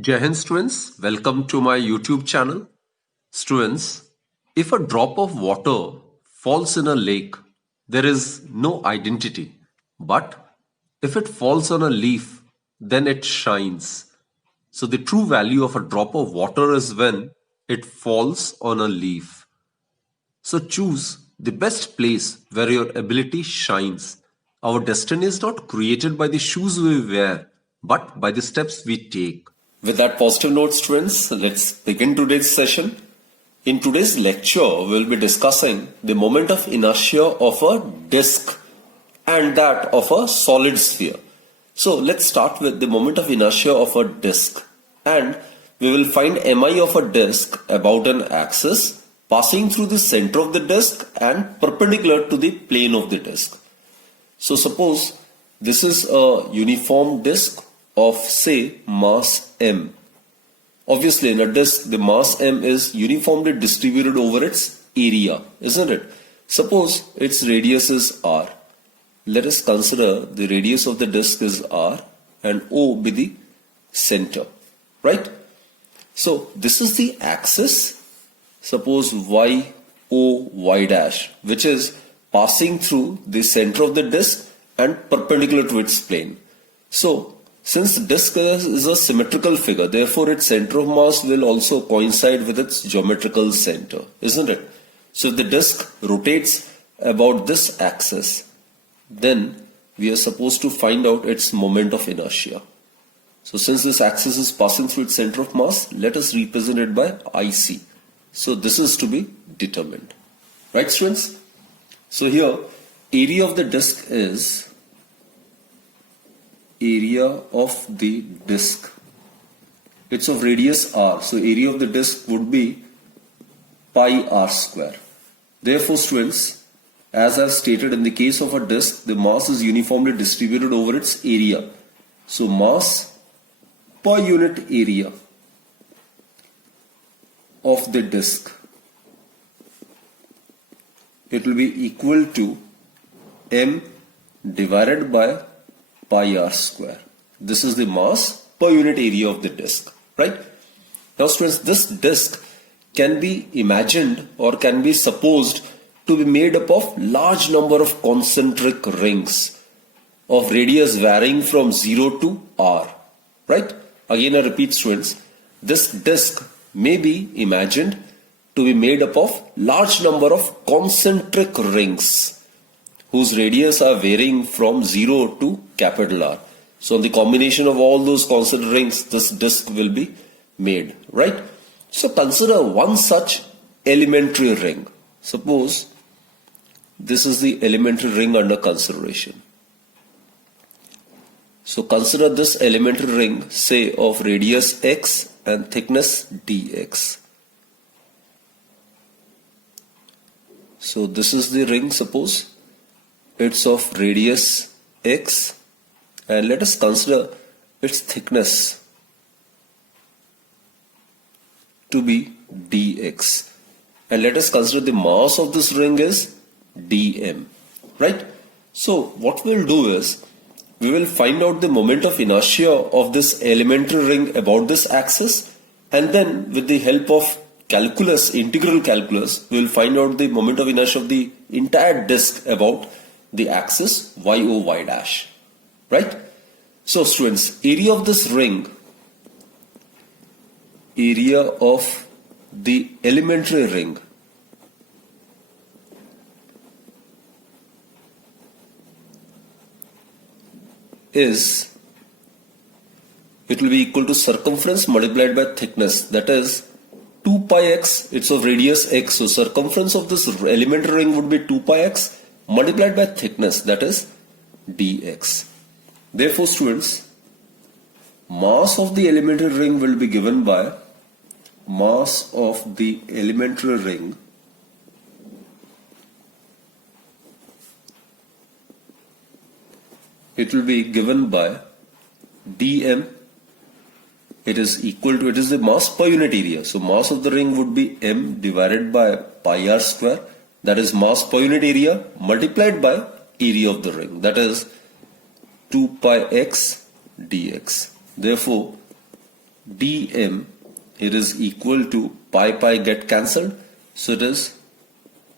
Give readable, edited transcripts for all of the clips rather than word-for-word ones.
Jai Hind students, welcome to my YouTube channel. Students, if a drop of water falls in a lake, there is no identity. But if it falls on a leaf, then it shines. So the true value of a drop of water is when it falls on a leaf. So choose the best place where your ability shines. Our destiny is not created by the shoes we wear, but by the steps we take. With that positive note, students, let's begin today's session. In today's lecture, we'll be discussing the moment of inertia of a disk and that of a solid sphere. So let's start with the moment of inertia of a disk, and we will find mi of a disk about an axis passing through the center of the disk and perpendicular to the plane of the disk. So suppose this is a uniform disk of, say, mass m. Obviously, in a disk, the mass m is uniformly distributed over its area, isn't it? Suppose its radius is r. Let us consider the radius of the disk is r and O be the center, right? So this is the axis. Suppose y, O, y dash, which is passing through the center of the disk and perpendicular to its plane. So since disk is a symmetrical figure, therefore its center of mass will also coincide with its geometrical center, isn't it? So if the disk rotates about this axis, then we are supposed to find out its moment of inertia. So since this axis is passing through its center of mass, let us represent it by IC. So this is to be determined. Right, students? So here, area of the disk is area of the disk. It's of radius r. So area of the disk would be pi r square. Therefore, students, as I've stated, in the case of a disk, the mass is uniformly distributed over its area. So mass per unit area of the disk, it will be equal to m divided by pi r square. This is the mass per unit area of the disk, right? Now students, this disk can be imagined or can be supposed to be made up of large number of concentric rings of radius varying from 0 to r, right? Again I repeat, students, this disk may be imagined to be made up of large number of concentric rings whose radius are varying from 0 to capital R. So on the combination of all those concentric rings, this disk will be made, right? So consider one such elementary ring. Suppose this is the elementary ring under consideration. So consider this elementary ring, say, of radius x and thickness dx. So this is the ring, suppose. It's of radius x, and let us consider its thickness to be dx, and let us consider the mass of this ring is dm, right? So what we'll do is we will find out the moment of inertia of this elementary ring about this axis, and then with the help of calculus, integral calculus, we will find out the moment of inertia of the entire disk about the axis yo y dash, right? So students, area of this ring, area of the elementary ring is, it will be equal to circumference multiplied by thickness, that is 2 pi x, it's of radius x, so circumference of this elementary ring would be 2 pi x multiplied by thickness, that is dx. Therefore students, mass of the elementary ring will be given by mass of the elementary ring it will be given by dm. It is equal to, it is the mass per unit area. So mass of the ring would be m divided by pi r square, that is mass per unit area multiplied by area of the ring, that is 2 pi x dx. Therefore dm, it is equal to pi get cancelled, so it is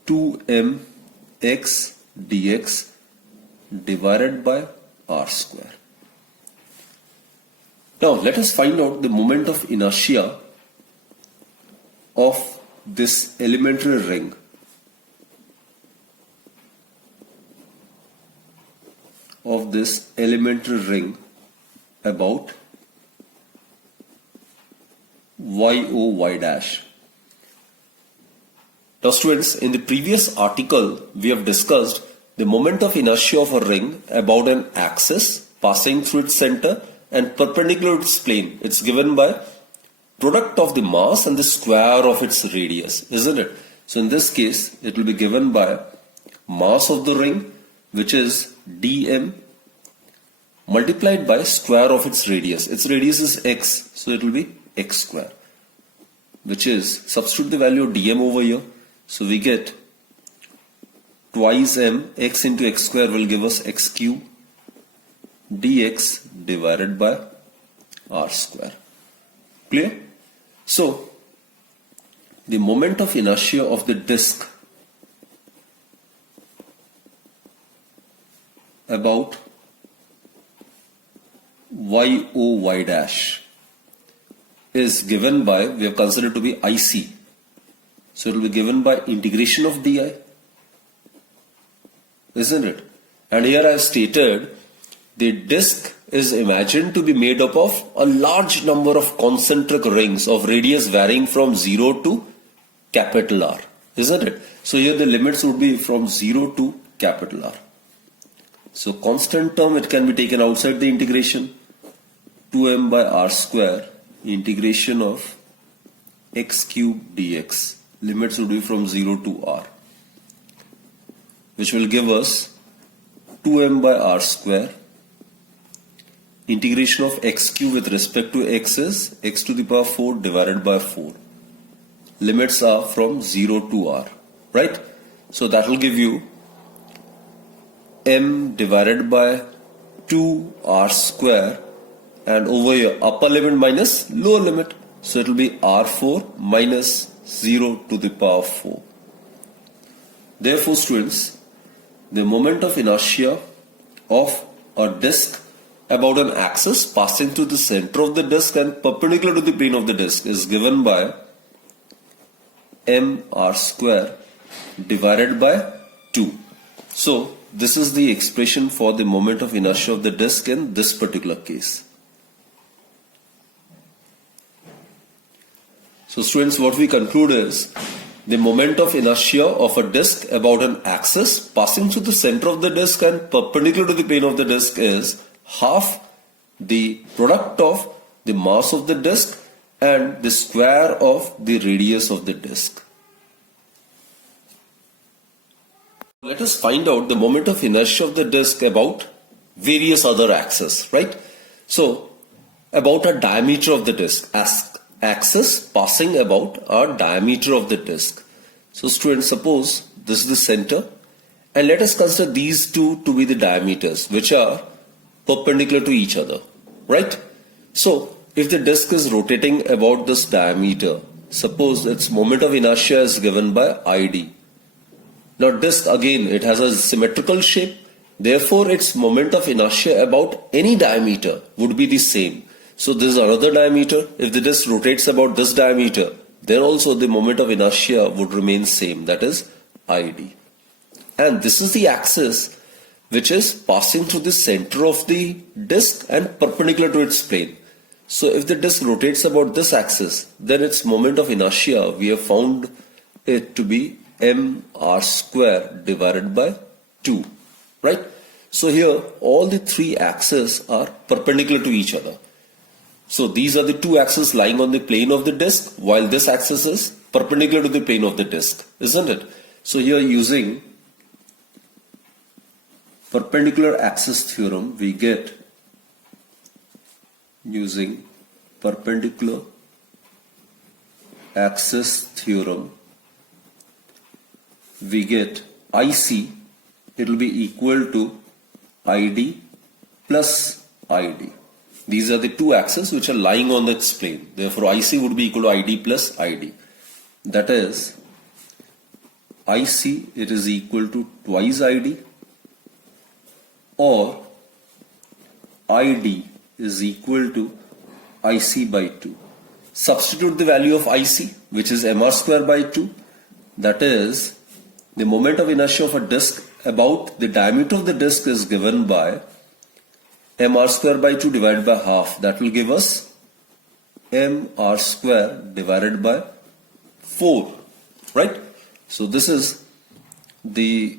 2mx dx divided by r square. Now let us find out the moment of inertia of this elementary ring. About y dash. Now students, in the previous article we have discussed the moment of inertia of a ring about an axis passing through its center and perpendicular to its plane. It's given by product of the mass and the square of its radius, isn't it? So in this case it will be given by mass of the ring, which is dm, multiplied by square of its radius. Its radius is x, so it will be x square, which is, substitute the value of dm over here, so we get twice m, x into x square will give us x cube dx divided by r square. Clear? So the moment of inertia of the disk about y dash is given by, we have considered to be IC. So it will be given by integration of di, isn't it? And here I have stated the disk is imagined to be made up of a large number of concentric rings of radius varying from 0 to capital R, isn't it? So here the limits would be from 0 to capital R. So constant term, it can be taken outside the integration. 2m by r square integration of x cube dx. Limits would be from 0 to r, which will give us 2m by r square integration of x cube with respect to x is x to the power 4 divided by 4. Limits are from 0 to r, right? So that will give you m divided by 2r square, and over here upper limit minus lower limit, so it will be r4 minus 0 to the power 4. Therefore students, the moment of inertia of a disk about an axis passing through the center of the disk and perpendicular to the plane of the disk is given by mr square divided by 2. So this is the expression for the moment of inertia of the disk in this particular case. So students, what we conclude is the moment of inertia of a disk about an axis passing through the center of the disk and perpendicular to the plane of the disk is half the product of the mass of the disk and the square of the radius of the disk. Let us find out the moment of inertia of the disk about various other axes, right? So about a diameter of the disk, axis passing about a diameter of the disk. So students, suppose this is the center, and let us consider these two to be the diameters which are perpendicular to each other, right? So if the disk is rotating about this diameter, suppose its moment of inertia is given by id. Now disk, again, it has a symmetrical shape, therefore its moment of inertia about any diameter would be the same. So this is another diameter. If the disk rotates about this diameter, then also the moment of inertia would remain same, that is id. And this is the axis which is passing through the center of the disk and perpendicular to its plane. So if the disk rotates about this axis, then its moment of inertia, we have found it to be mr square divided by 2, right? So here all the three axes are perpendicular to each other. So these are the two axes lying on the plane of the disk, while this axis is perpendicular to the plane of the disk, isn't it? So here, using perpendicular axis theorem, we get, using perpendicular axis theorem, we get IC, it will be equal to ID plus ID, These are the two axes which are lying on its plane. Therefore, IC would be equal to ID plus ID. That is, IC, it is equal to twice ID, or ID is equal to IC by 2. Substitute the value of IC, which is mr square by 2. That is, the moment of inertia of a disk about the diameter of the disk is given by mr square by 2 divided by half. That will give us mr square divided by 4. Right? So this is the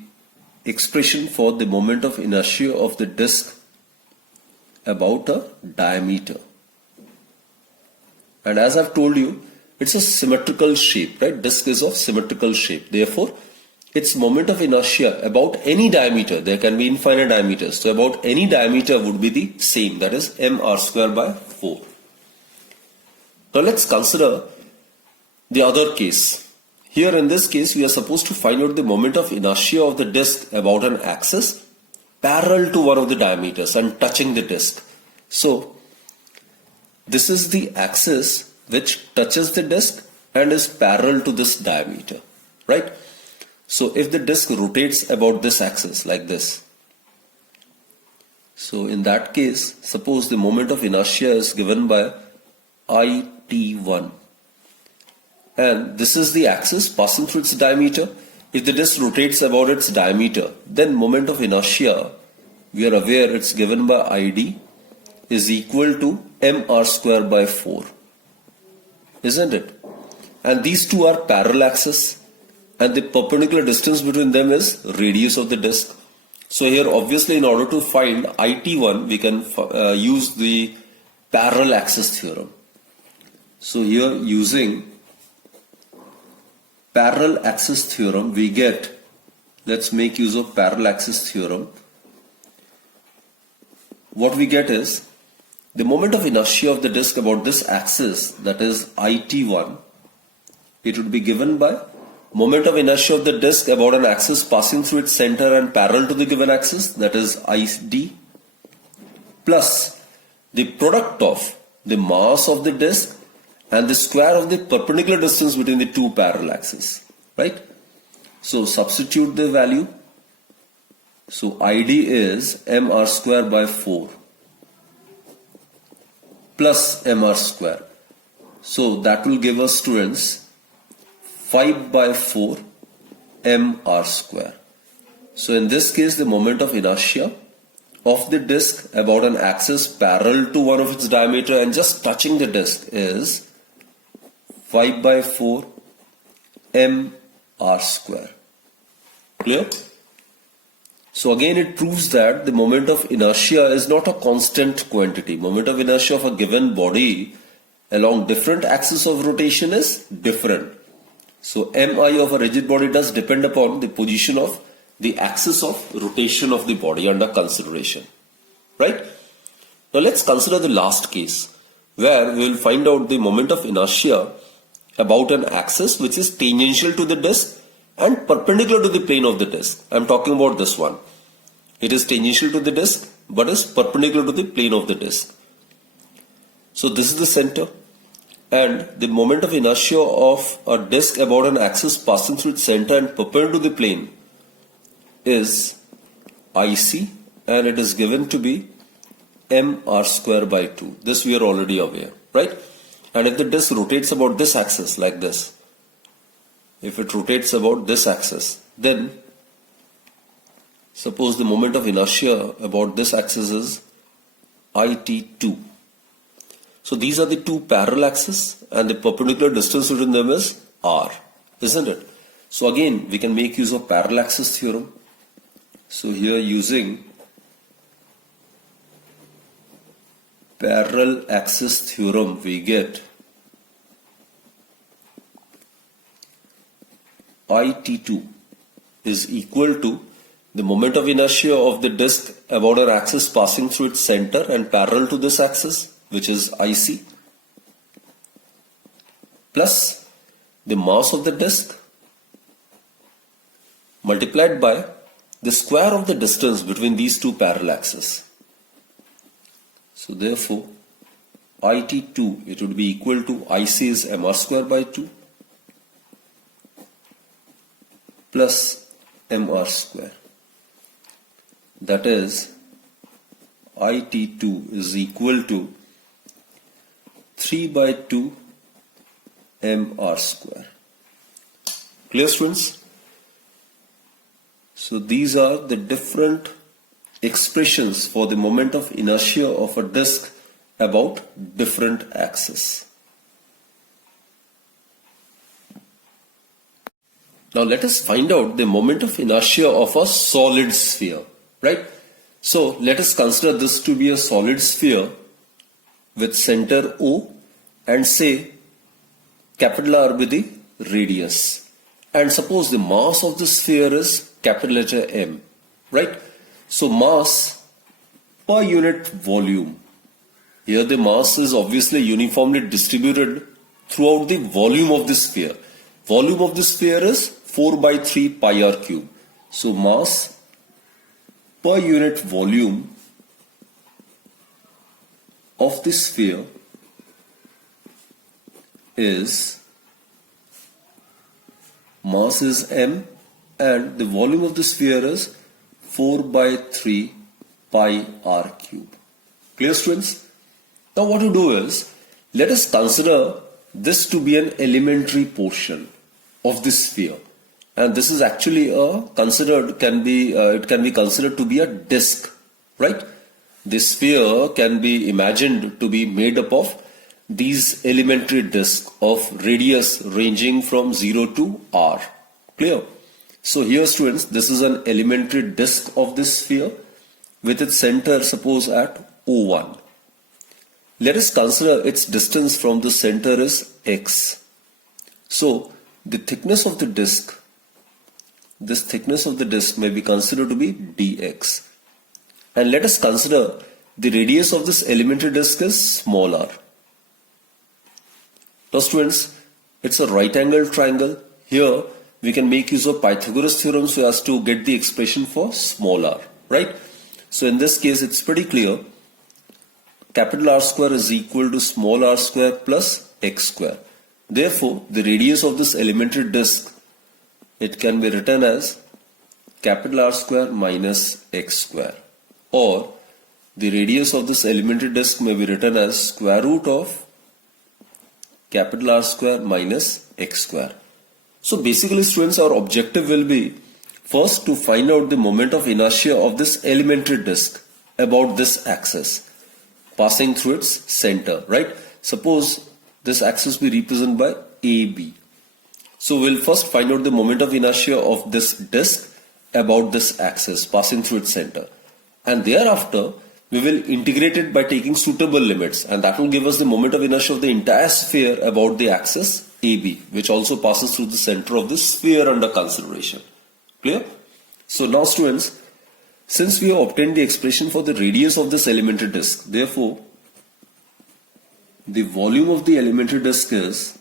expression for the moment of inertia of the disk about a diameter. And as I've told you, it's a symmetrical shape, right? Disk is of symmetrical shape. Therefore, its moment of inertia about any diameter, there can be infinite diameters, so about any diameter would be the same, that is mr square by 4. Now let's consider the other case. Here in this case, we are supposed to find out the moment of inertia of the disk about an axis parallel to one of the diameters and touching the disk. So, this is the axis which touches the disk and is parallel to this diameter, right? So, if the disk rotates about this axis like this, so in that case, suppose the moment of inertia is given by IT1. And this is the axis passing through its diameter. If the disk rotates about its diameter, then moment of inertia, we are aware it's given by ID, is equal to mr square by 4. Isn't it? And these two are parallel axes, and the perpendicular distance between them is radius of the disk. So here obviously in order to find IT1, we can use the parallel axis theorem. So here using parallel axis theorem, we get, let's make use of parallel axis theorem. What we get is the moment of inertia of the disk about this axis, that is IT1, it would be given by moment of inertia of the disk about an axis passing through its center and parallel to the given axis, that is ID, plus the product of the mass of the disk and the square of the perpendicular distance between the two parallel axes, right? So substitute the value. So ID is mr square by 4 plus mr square. So that will give us, students, 5 by 4 mr square. So in this case, the moment of inertia of the disk about an axis parallel to one of its diameter and just touching the disk is 5 by 4 mr square. Clear? So again it proves that the moment of inertia is not a constant quantity. Moment of inertia of a given body along different axes of rotation is different. So mi of a rigid body does depend upon the position of the axis of rotation of the body under consideration. Right? Now let's consider the last case where we will find out the moment of inertia about an axis which is tangential to the disk and perpendicular to the plane of the disk. I am talking about this one. It is tangential to the disk but is perpendicular to the plane of the disk. So this is the center, and the moment of inertia of a disk about an axis passing through its center and perpendicular to the plane is IC, and it is given to be mr square by 2. This we are already aware, right? And if the disk rotates about this axis like this, if it rotates about this axis, then suppose the moment of inertia about this axis is IT2. So these are the two parallel axes and the perpendicular distance between them is R, isn't it? So again we can make use of parallel axis theorem. So here using parallel axis theorem we get IT2 is equal to the moment of inertia of the disk about an axis passing through its center and parallel to this axis, which is IC, plus the mass of the disk multiplied by the square of the distance between these two parallel axes. So therefore IT2, it would be equal to IC is mr square by 2 plus mr square. That is IT2 is equal to 3 by 2 mr square. Clear, students? So these are the different expressions for the moment of inertia of a disk about different axes. Now let us find out the moment of inertia of a solid sphere, right? So let us consider this to be a solid sphere with center O and say capital R be the radius. And suppose the mass of the sphere is capital letter M, right? So mass per unit volume. Here the mass is obviously uniformly distributed throughout the volume of the sphere. Volume of the sphere is 4 by 3 pi r cube. So mass per unit volume of the sphere is mass is m and the volume of the sphere is 4 by 3 pi r cube. Clear, students? Now what to do is, let us consider this to be an elementary portion of the sphere, and this is actually it can be considered to be a disk, right? The sphere can be imagined to be made up of these elementary disks of radius ranging from 0 to r. Clear? So here, students, this is an elementary disk of this sphere with its center suppose at O1. Let us consider its distance from the center is x. So the thickness of the disk, this thickness of the disk may be considered to be dx. And let us consider the radius of this elementary disk is small r. Now students, it's a right angle triangle. Here we can make use of Pythagoras theorem so as to get the expression for small r, right? So in this case it's pretty clear. Capital R square is equal to small r square plus x square. Therefore, the radius of this elementary disk, it can be written as capital R square minus x square, or the radius of this elementary disk may be written as square root of capital R square minus x square. So basically, students, our objective will be first to find out the moment of inertia of this elementary disk about this axis passing through its center, right? Suppose this axis be represented by AB. So we'll first find out the moment of inertia of this disk about this axis passing through its center. And thereafter, we will integrate it by taking suitable limits, and that will give us the moment of inertia of the entire sphere about the axis AB, which also passes through the center of the sphere under consideration. Clear? So now, students, since we have obtained the expression for the radius of this elementary disk, therefore, the volume of the elementary disk is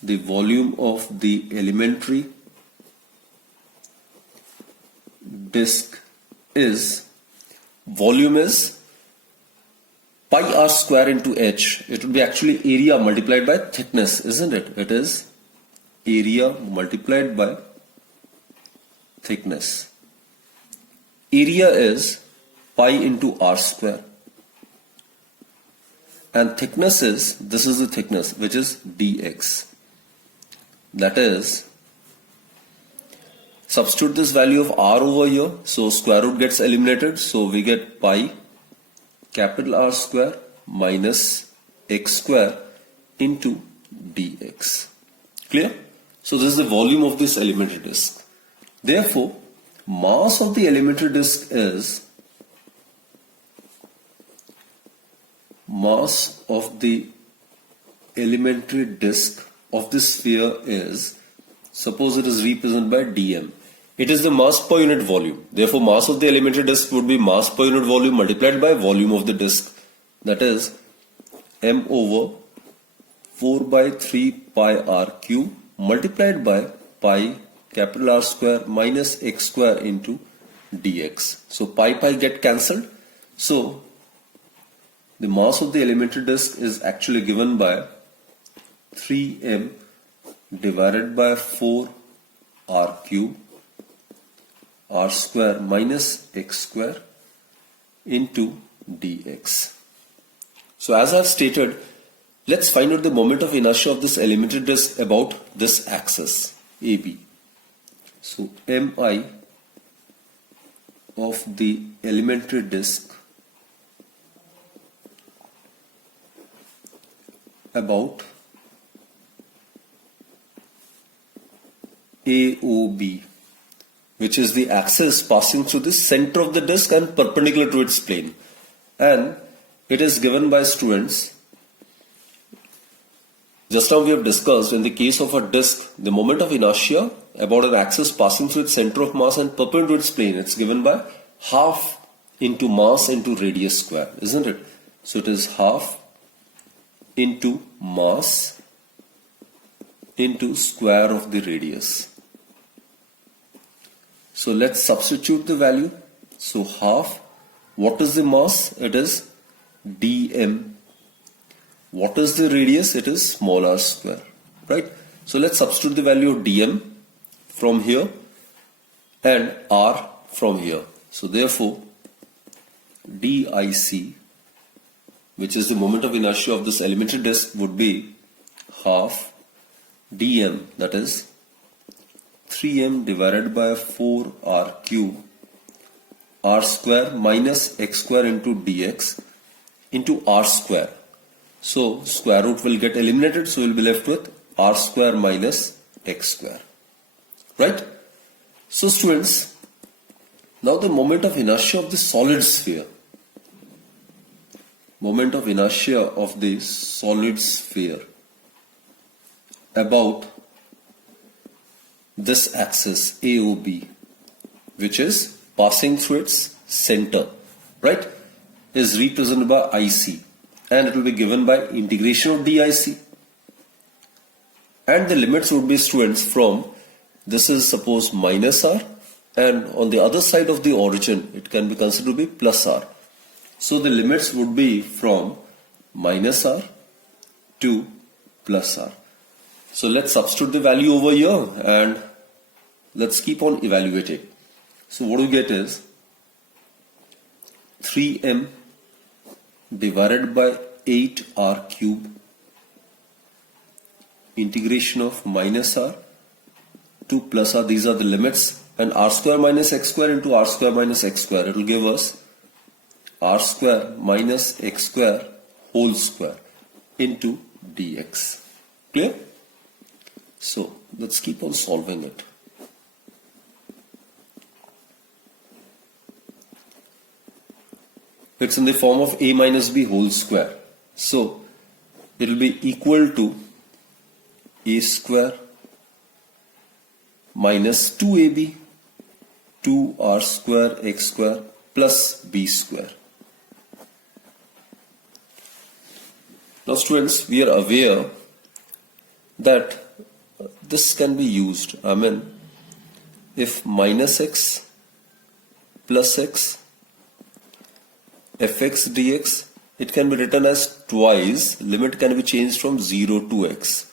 the volume of the elementary disk is volume is pi r square into h. It would be actually area multiplied by thickness, isn't it? It is area multiplied by thickness. Area is pi into r square, and thickness is, this is the thickness, which is dx. That is, substitute this value of r over here, so square root gets eliminated, so we get pi capital R square minus x square into dx. Clear? So this is the volume of this elementary disk. Therefore, mass of the elementary disk is mass of the elementary disk of this sphere is, suppose it is represented by dm. It is the mass per unit volume. Therefore, mass of the elementary disk would be mass per unit volume multiplied by volume of the disk. That is m over 4 by 3 pi r cube multiplied by pi capital R square minus x square into dx. So pi get cancelled. So the mass of the elementary disk is actually given by 3m divided by 4r cube r square minus x square into dx. So as I've stated, let's find out the moment of inertia of this elementary disk about this axis AB. So mi of the elementary disk about AOB, which is the axis passing through the center of the disk and perpendicular to its plane, and it is given by students. Just now we have discussed, in the case of a disk, the moment of inertia about an axis passing through its center of mass and perpendicular to its plane, it's given by half into mass into radius square, isn't it? So it is half into mass into square of the radius. So let's substitute the value. So half, what is the mass? It is dm. What is the radius? It is small r square, right? So let's substitute the value of dm from here and r from here. So therefore dic, which is the moment of inertia of this elementary disk, would be half dm, that is 3m divided by 4r cube r square minus x square into dx into r square. So square root will get eliminated, so we'll be left with r square minus x square, right? So students, now the moment of inertia of the solid sphere. Moment of inertia of the solid sphere about this axis AOB, which is passing through its center, right, is represented by IC, and it will be given by integration of DIC, and the limits would be, students, from this is suppose minus r, and on the other side of the origin it can be considered to be plus r. So the limits would be from minus r to plus r. So let's substitute the value over here and let's keep on evaluating. So what we get is 3m divided by 8r cube integration of minus r to plus r. These are the limits, and r square minus x square into r square minus x square. It will give us r square minus x square whole square into dx. Clear? So let's keep on solving it. It's in the form of a minus b whole square. So it will be equal to a square minus 2ab 2r square x square plus b square. Now students, we are aware that this can be used. I mean, if minus x plus x fx dx, it can be written as twice, limit can be changed from 0 to x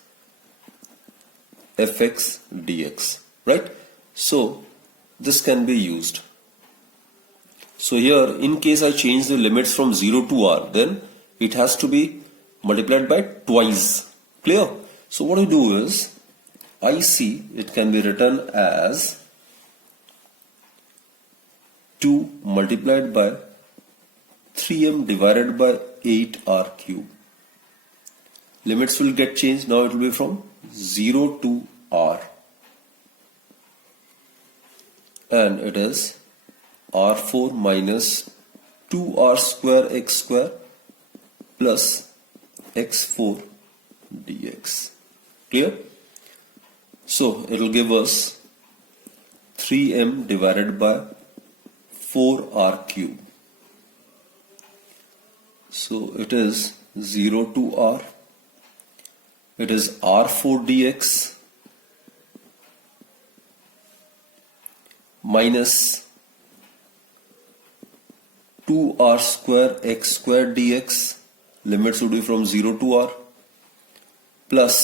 fx dx, right? So this can be used. So here, in case I change the limits from 0 to r, then it has to be multiplied by twice. Clear? So what we do is, IC, it can be written as 2 multiplied by 3m divided by 8r cube. Limits will get changed. Now it will be from 0 to r, and it is r4 minus 2r square x square plus x4 dx. Clear? So it will give us 3m divided by 4r cube. So it is 0 to r. It is r4 dx minus 2r square x square dx limits would be from 0 to r, plus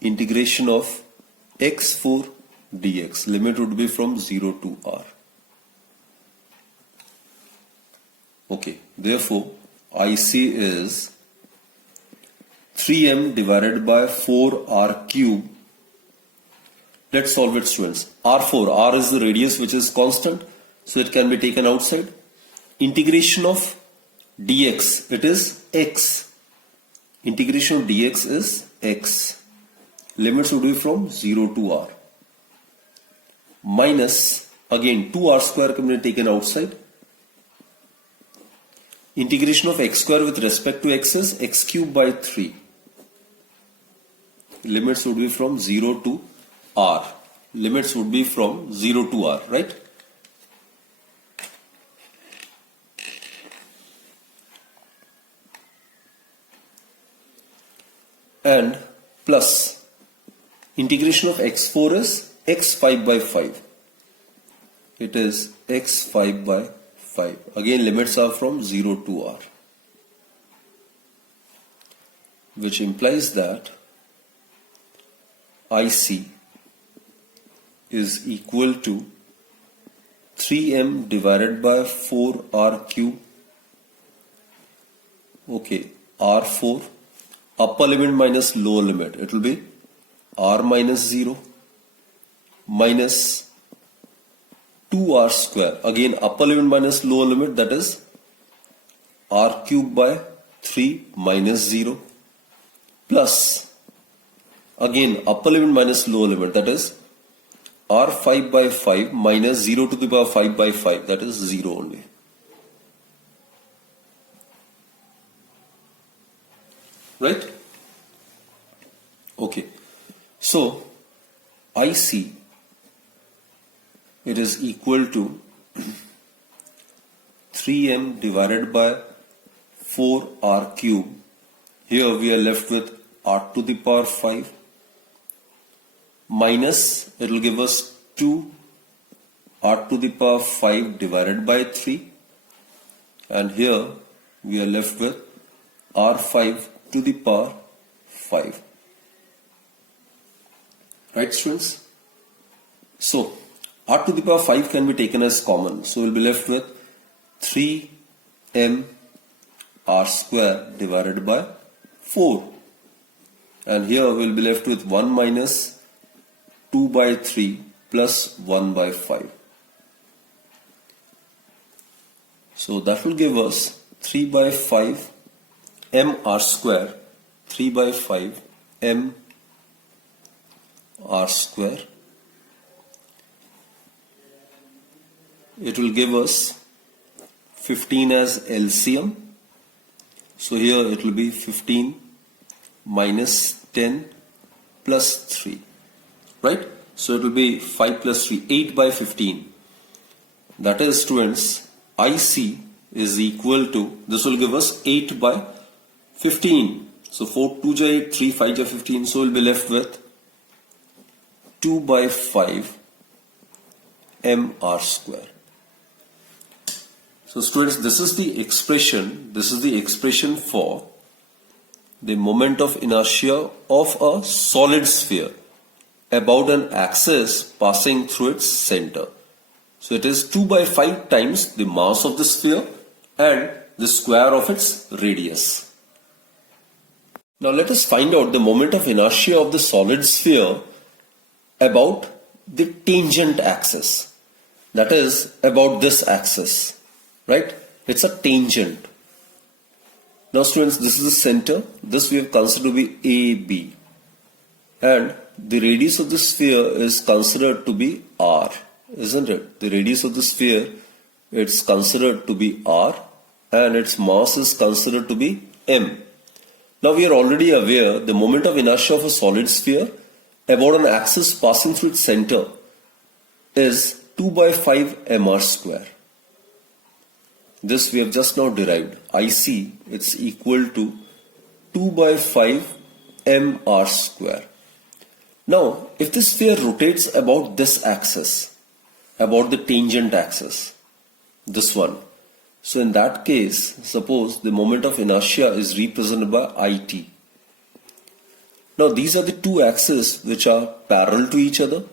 integration of x4 dx, limit would be from 0 to r. Okay, therefore IC is 3m divided by 4r cube. Let's solve it, students. R4, r is the radius which is constant, so it can be taken outside. Integration of dx, it is x. Integration of dx is x. Limits would be from 0 to r. Minus, again 2r square can be taken outside. Integration of x square with respect to x is x cube by 3. Limits would be from 0 to r. Limits would be from 0 to r, right? And plus integration of x4 is x5 by 5. It is x5 by 5. Again limits are from 0 to r, which implies that IC is equal to 3m divided by 4r cube. Okay, r4, upper limit minus lower limit, it will be r minus 0 minus 2r square. Again upper limit minus lower limit, that is r cube by 3 minus 0, plus again upper limit minus lower limit, that is r5 by 5 minus 0 to the power 5 by 5, that is 0 only. Right? Okay. So IC, it is equal to 3m divided by 4r cube. Here we are left with r to the power 5 minus, it will give us 2 r to the power 5 divided by 3, and here we are left with r5 to the power 5. Right, students? So r to the power 5 can be taken as common, so we'll be left with 3m r square divided by 4, and here we'll be left with 1 minus 2 by 3 plus 1 by 5. So that will give us 3 by 5 m r square, 3 by 5 m r square. It will give us 15 as LCM. So here it will be 15 minus 10 plus 3. Right? So it will be 5 plus 3, 8 by 15. That is, students, IC is equal to, this will give us 8 by 15. So 4 2 ja 8, 3 5 ja 15. So we'll be left with 2 by 5 m r square. So students, this is the expression for the moment of inertia of a solid sphere about an axis passing through its center. So it is 2 by 5 times the mass of the sphere and the square of its radius. Now let us find out the moment of inertia of the solid sphere about the tangent axis. That is about this axis. Right? It's a tangent. Now students, this is the center. This we have considered to be AB. And the radius of the sphere is considered to be r, isn't it? The radius of the sphere, it's considered to be r, and its mass is considered to be m. Now we are already aware the moment of inertia of a solid sphere about an axis passing through its center is 2 by 5 mr square. This we have just now derived. IC, it's equal to 2 by 5 mr square. Now, if the sphere rotates about this axis, about the tangent axis, this one, So in that case, suppose the moment of inertia is represented by it. Now these are the two axes which are parallel to each other,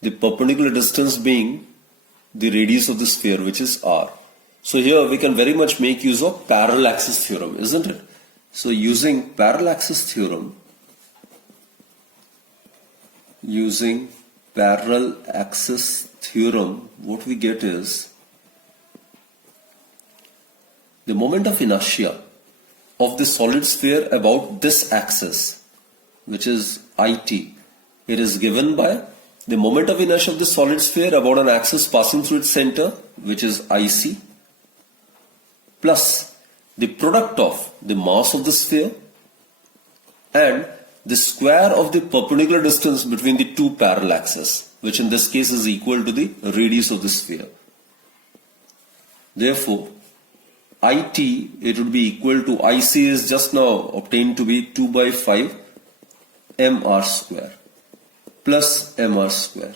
the perpendicular distance being the radius of the sphere, which is r. So here we can very much make use of parallel axis theorem, isn't it? So using parallel axis theorem, what we get is the moment of inertia of the solid sphere about this axis, which is it. It is given by the moment of inertia of the solid sphere about an axis passing through its center, which is IC, plus the product of the mass of the sphere and the square of the perpendicular distance between the two parallel axes, which in this case is equal to the radius of the sphere. Therefore, it would be equal to IC is just now obtained to be 2 by 5 mr square plus mr square.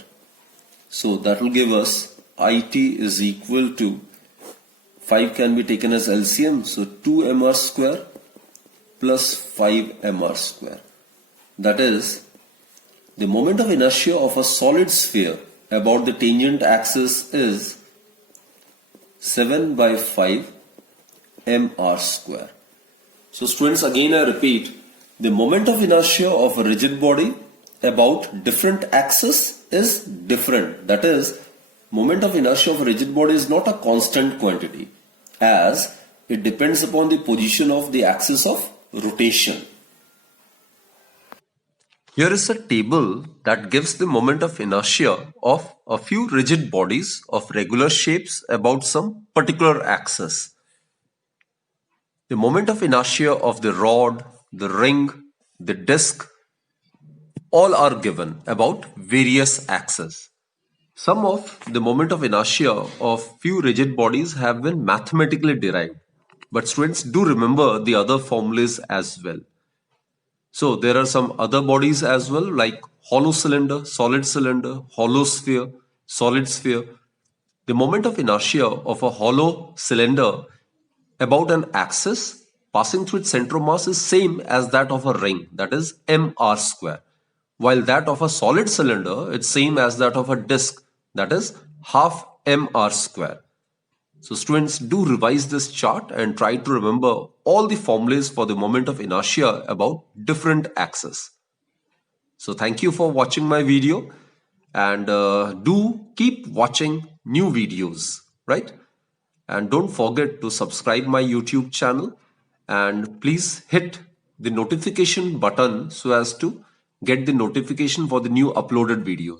So that will give us it is equal to 5 can be taken as LCM, so 2 mr square plus 5 mr square. That is, the moment of inertia of a solid sphere about the tangent axis is 7 by 5 mr square. So students, again I repeat, the moment of inertia of a rigid body about different axis is different. That is, moment of inertia of a rigid body is not a constant quantity, as it depends upon the position of the axis of rotation. Here is a table that gives the moment of inertia of a few rigid bodies of regular shapes about some particular axis. The moment of inertia of the rod, the ring, the disc, all are given about various axes. Some of the moment of inertia of few rigid bodies have been mathematically derived, but students do remember the other formulas as well. So there are some other bodies as well, like hollow cylinder, hollow sphere, solid sphere. The moment of inertia of a hollow cylinder about an axis passing through its center of mass is same as that of a ring, that is mr square, while that of a solid cylinder it's same as that of a disc, that is half mr square. So students, do revise this chart and try to remember all the formulas for the moment of inertia about different axes. So thank you for watching my video, and do keep watching new videos, right? And don't forget to subscribe my YouTube channel, and please hit the notification button so as to get the notification for the new uploaded video.